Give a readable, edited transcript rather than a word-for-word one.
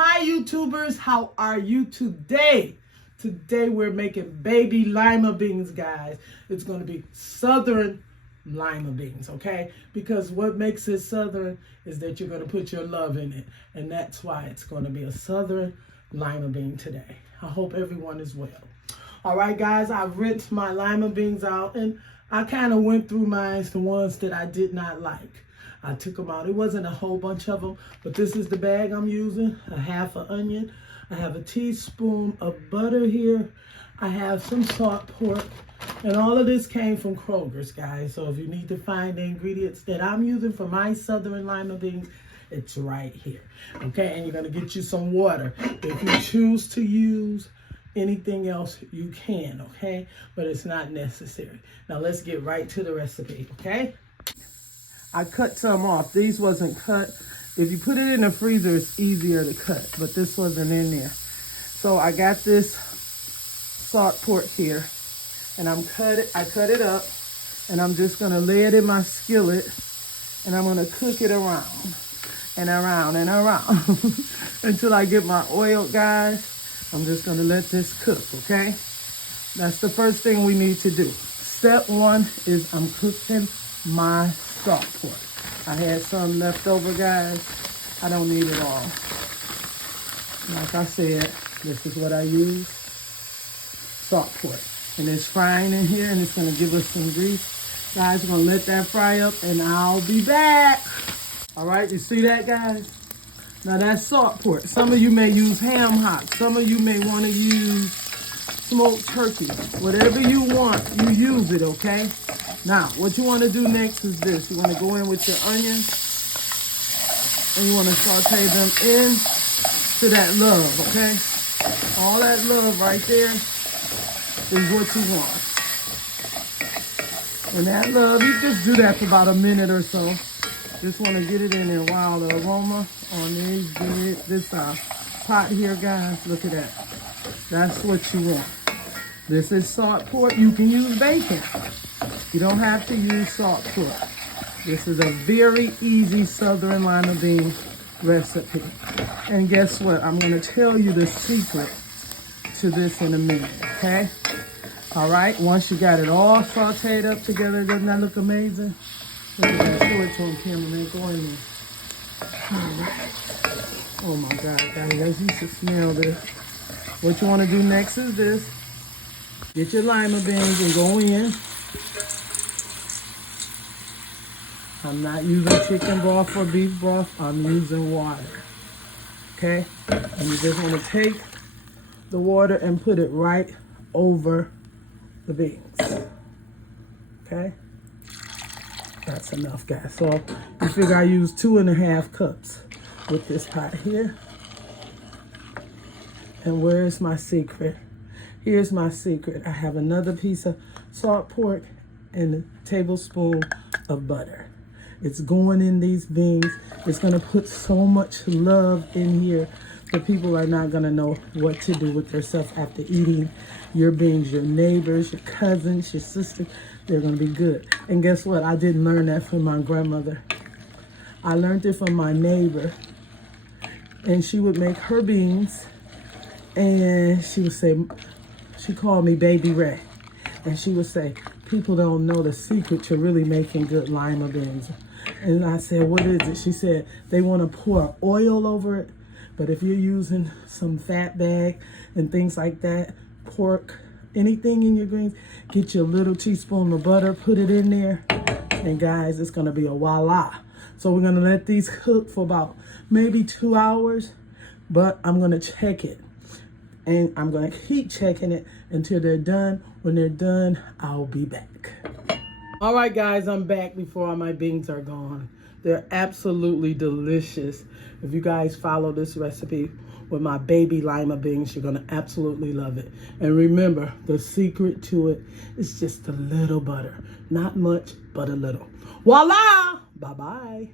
Hi YouTubers, how are you today? Today we're making baby lima beans, guys. It's going to be southern lima beans, okay? Because what makes it southern is that you're going to put your love in it. And that's why it's going to be a southern lima bean today. I hope everyone is well. All right, guys, I've rinsed my lima beans out and I kind of went through mine, the ones that I did not like. I took them out. It wasn't a whole bunch of them, but this is the bag I'm using. A half an onion. I have a teaspoon of butter here. I have some salt pork. And all of this came from Kroger's, guys. So if you need to find the ingredients that I'm using for my southern lima beans, it's right here. Okay, and you're going to get you some water. If you choose to use anything else, you can, okay? But it's not necessary. Now let's get right to the recipe, okay? I cut some off. These wasn't cut. If you put it in the freezer, it's easier to cut, but this wasn't in there. So I got this salt pork here, and I cut it up, and I'm just gonna lay it in my skillet, and I'm gonna cook it around and around and around until I get my oil, guys. I'm just gonna let this cook, okay? That's the first thing we need to do. Step one is I'm cooking my salt pork. I had some left over, guys. I don't need it all. Like I said, this is what I use. Salt pork. And it's frying in here and it's gonna give us some grease. Guys, we're gonna let that fry up and I'll be back. All right, you see that, guys? Now that's salt pork. Some of you may use ham hocks. Some of you may wanna use smoked turkey. Whatever you want, you use it, okay? Now, what you want to do next is this. You want to go in with your onions and you want to saute them in to that love, okay? All that love right there is what you want. And that love, you just do that for about a minute or so. Just want to get it in there. Wow, the aroma on this pot here, guys, look at that. That's what you want. This is salt pork. You can use bacon. You don't have to use salt pork. This is a very easy southern lima bean recipe. And guess what? I'm going to tell you the secret to this in a minute, okay? All right, once you got it all sauteed up together, doesn't that look amazing? Look at that. Show it to him, cameraman. Go in there. Oh my God, guys, you should smell this. What you want to do next is this. Get your lima beans and go in. I'm not using chicken broth or beef broth. I'm using water. Okay? And you just want to take the water and put it right over the beans. Okay? That's enough, guys. So I figure I use 2.5 cups with this pot here. And where's my secret? Here's my secret. I have another piece of salt pork and a tablespoon of butter. It's going in these beans. It's gonna put so much love in here that people are not gonna know what to do with themselves after eating your beans. Your neighbors, your cousins, your sisters, they're gonna be good. And guess what? I didn't learn that from my grandmother. I learned it from my neighbor. And she would make her beans and she would say, she called me Baby Ray. And she would say, people don't know the secret to really making good lima beans. And I said, what is it? She said, they want to pour oil over it. But if you're using some fat bag and things like that, pork, anything in your greens, get your little teaspoon of butter, put it in there. And guys, it's going to be a voila. So we're going to let these cook for about maybe 2 hours. But I'm going to check it. And I'm going to keep checking it until they're done. When they're done, I'll be back. All right, guys, I'm back before all my beans are gone. They're absolutely delicious. If you guys follow this recipe with my baby lima beans, you're going to absolutely love it. And remember, the secret to it is just a little butter. Not much, but a little. Voila! Bye-bye.